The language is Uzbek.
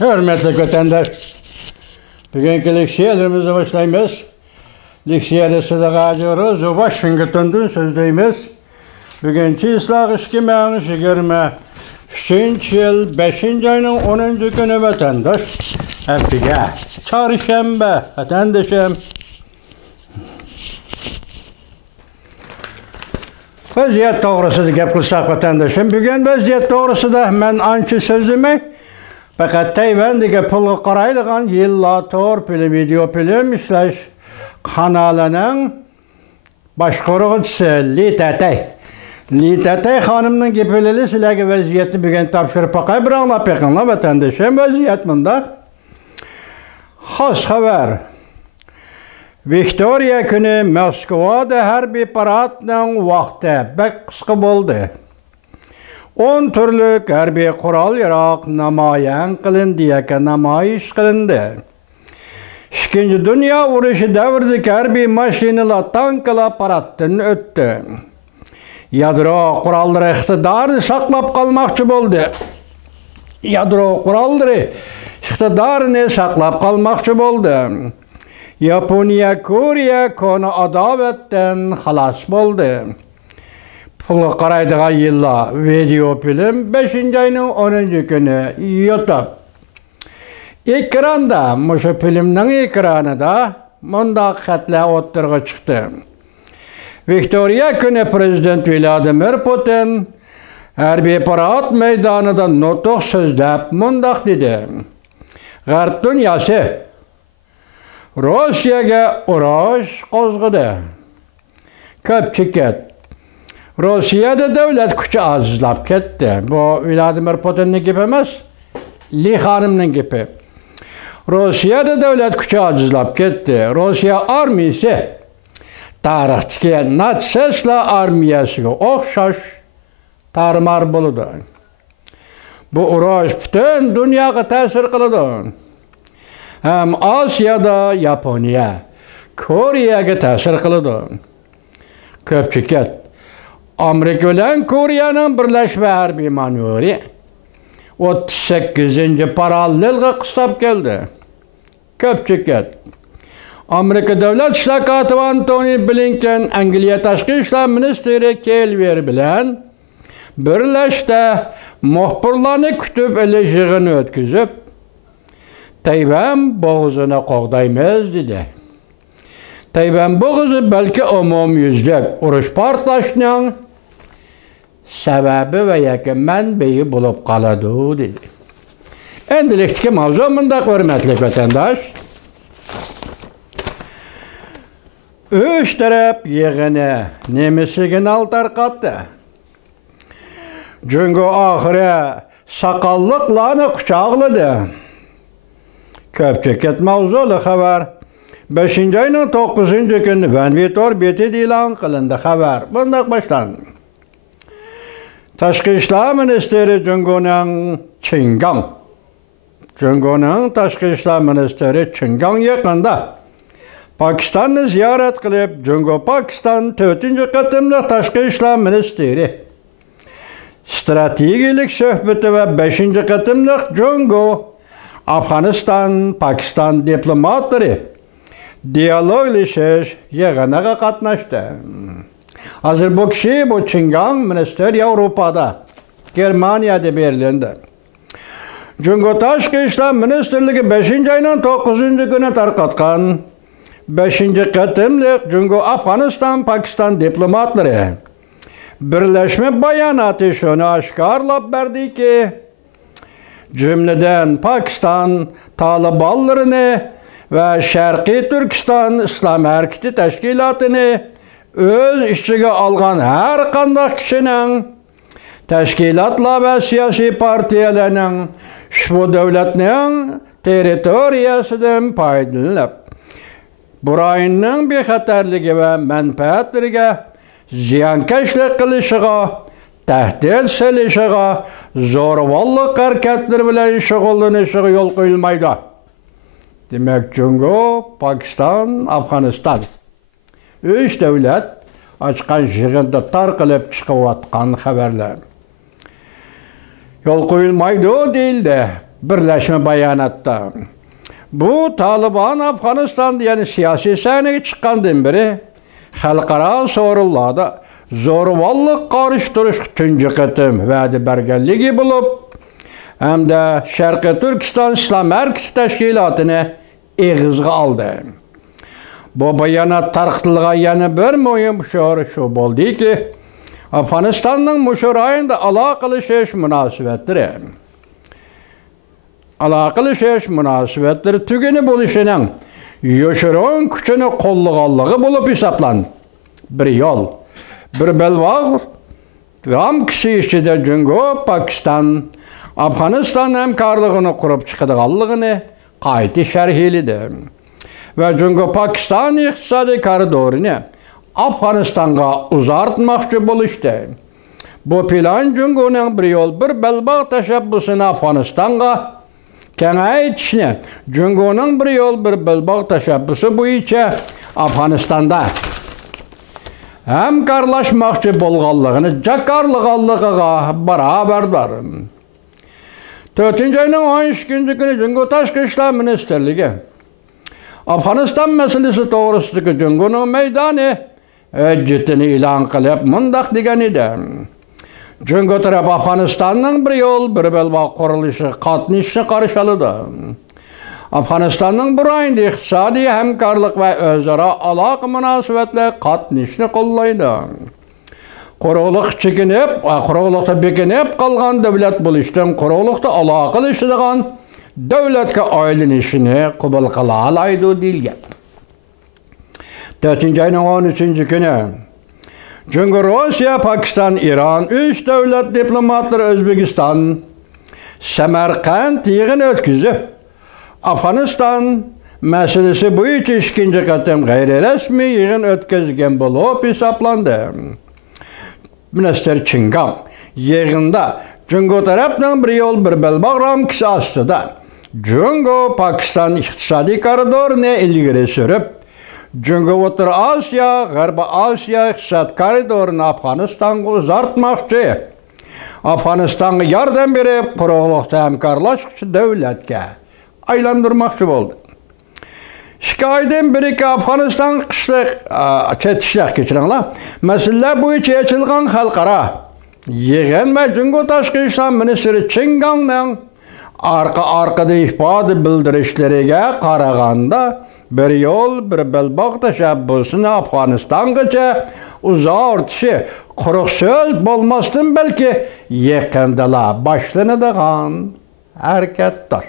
Hürmetli vatandaş, bugünkü leksiyalarımızı başlayımız. Leksiyada sıdağa ediyoruz, o baş fingirtondun sözdeyimiz. Bugünkü ıslah iskimeğini şigirme. 3. yıl 5. ayının 10. günü vatandaş. Hepsiye çarşamba vatandaşım. Vaziyet doğrusu da gep kılsak vatandaşım. Bugün vaziyet doğrusu da men ançı sözlemek. Fakat Tayvan'daki pulu qaraydigan yilla torpili video film işleş kanalının başquruvchisi Li Tatay. Li Tatay hanımның gepeleli sizlarga vaziyetni bugün tapşırıp bakay bir anlap yakınla vatandaşım vaziyet mundaq. Xos xabar. Viktoriya kuni Moskvada harbiy paradning vaqti bek qisqa bo'ldi. 10 türlük harbiy qurol-yarog' namoyon qilindi yoki namoyish qilindi. Ikkinchi dunyo urushi davridagi harbiy mashinalar, tanklar paraddan o'tdi. Yadro qurollari iqtidorni saqlab qolmoqchi bo'ldi. Yadro qurollari iqtidorni saqlab qolmoqchi bo'ldi. Yaponiya, Koreya konu adovatdan xalos bo'ldi. Pulu qaraydigan yillar video film 5. ayının 10. günü YouTube. Ekranda, mushu filmning ekranida mundaq xatlar o'ttirg'i chiqdi. Viktoriya kuni Prezident Vladimir Putin harbiy parad maydonida nutq so'zlab mundaq dedi. G'arb dunyosi Rossiyaga urush qo'zg'adi. Ko'pchilik Rossiyada davlat kuchi azizlab ketdi. Bu Vladimir Putinning gapi emas, Li xonimning gapi. Rossiyada davlat kuchi azizlab ketdi. Rossiya armiyasi tarixdagi natsistlar armiyasiga o'xshash tarmar bo'ldi. Bu urush butun dunyoga ta'sir qiladi. Hem Osiyada Yaponiya, Koreyaga ta'sir qiladi. Ko'pchilik Amerika bilan Koreyaning birlashma harbiy manevri 38. parallelga qistab keldi. Ko'pchilik Amerika davlat ishlar kotibi Antony Blinken, Angliya tashqi ishlar ministri Kelver bilan birlashda muxbirlarni kutib yig'in o'tkazib, Tayvan bo'g'izini qo'g'daymiz dedi. Tayvan bo'g'izi balki umumyuzlik urush portlashining sababi va yoki manbai bo'lib qoladi dedi. Endilikdagi mavzu bundaq hurmatli vatandosh. 3 taraf yig'ini nima signal tarqatdi? Jungo oxiri soqolliqlarni quchoqladi. Ko'pchilik mavzuli xabar 5. ayının 9. günü Van Vitor beti e'lon qilindi xabar. Bundaq boshlandi. Tashqi ishlar ministri Jungoning tashqi ishlar ministri Chingang yaqinda Pokistonni ziyorat qilib, Jungo Pokiston 4. qatimli tashqi ishlar ministri strategik suhbati va 5. qatimli Jungo Afg'oniston Pokiston diplomatlari diyaloglashish yig'iniga qatnashdi. Hozir bu kishi bu Chingang ministr Yevropada, Germaniyada Berlinda. Jungo tashqi ishlar ministrligi 5. ayning 9. kuni tarqatgan 5. qatimliq Jungo Afg'oniston Pokiston diplomatlari birlashma bayonoti shuni oshkorlab berdiki, jumladan Pokiston Talibanlarini ve Sharqiy Turkiston Islom harakati tashkilotini o'z ichiga olgan har qanday kishining, tashkilotlar va siyosiy partiyalarning ushbu davlatning territoriyasidan foydalanib, bu rayonning bexatarligi va manfaatlariga ziyonkashlik qilishiga, tahdid solishiga, zo'ravonlik harakatlari bilan shug'ullanishiga yo'l qo'yilmaydi. Demek Jungo, Pakistan, Afg'oniston 3 davlat açkan yig'inda tarqalib chiqayotgan xabarlar. Yo'l qo'yilmaydi deyildi. Birleşme bayanatda. Bu Taliban Afganistan yani siyasi sahneye çıkandan beri xalqaro sorunlarda zo'ravonlik qarshi tunji qatim va'da berganligi bo'lib, hamda Sharqiy Turkiston Islom Markazi tashkilotini eg'izga oldi. Bu bayonot tarqatilgan yana bir muhim ishora shu bo'ldiki, Afg'onistonning mushur ayında aloqalashish munosabatlari tuguni bo'lishining yoshirin kuchini qo'llaganligi bo'lib hisoblanadi. Bir yo'l, bir belbog' ram kishi ichida Jungo, Pokiston, Afg'oniston hamkorligini qurib chiqadiganligini qayta sharhladi. Va Jungo Pokiston iqtisodiy koridorini Afg'onistonga uzartmoqchi bo'lishdi. Bu plan Jungoning bir yo'l, bir belbog' tashabbusini Afg'onistonga kengaytishni, Jungoning bir yo'l, bir belbog' tashabbusi bo'yicha Afg'onistonda hamkorlashmoqchi bo'lganligini jakarlaganligiga barobardir. 4-oyning 12-kuni Jungo Tashqi ishlar ministrligi Afg'oniston masalasi to'g'risidagi Jungoning maydoni hujjatini e'lon qilib, mundaq degan edi. Jungo taraf Afg'onistonning bir yo'l, bir belbog' qurilishi qatnashishini qarshi oladi. Afg'onistonning bu rayonda iqtisodiy hamkorlik va o'zaro aloqa munosabatlar qatnashishni qo'llaydi. Quruqlikda bekinib qolgan davlat bo'lishdan quruqlikda aloqa qilishadigan davlatga aylanishini qabul qila oladi deyilgan. 4-oyning 13-kuni Jungo, Rossiya, Pokiston, Iran 3 davlat diplomatlari O'zbekiston Samarqand yig'in o'tkazib, Afg'oniston masalasi bo'yicha ikinci qatim g'ayri-rasmiy yig'in o'tkazgan bo'lib hisoblandi. Minister Chingam yig'inda Jungo tarafning bir yo'l, bir belbog' ramkasi ostida Jungo Pokiston iqtisodiy koridorini ilgari surib, Jungo O'rta Osiyo, G'arbiy Osiyo iqtisod koridorini Afg'onistonga uzartmoqchi. Afg'onistonga yordam berib, quruqlikda hamkorlashuvchi davlatga aylantirmoqchi bo'ldi. 2 oydan beri Afg'oniston masalalar bo'yicha ochilgan xalqaro yig'in va Jungo tashqi ishlar ministri Chingamning orqada ifoda bildirishlariga qaraganda bir yo'l, bir belbog' tashabbusini Afg'onistongacha uzartishi quruq so'z bo'lmasdan balki yaqinda boshlanadigan harakatdir.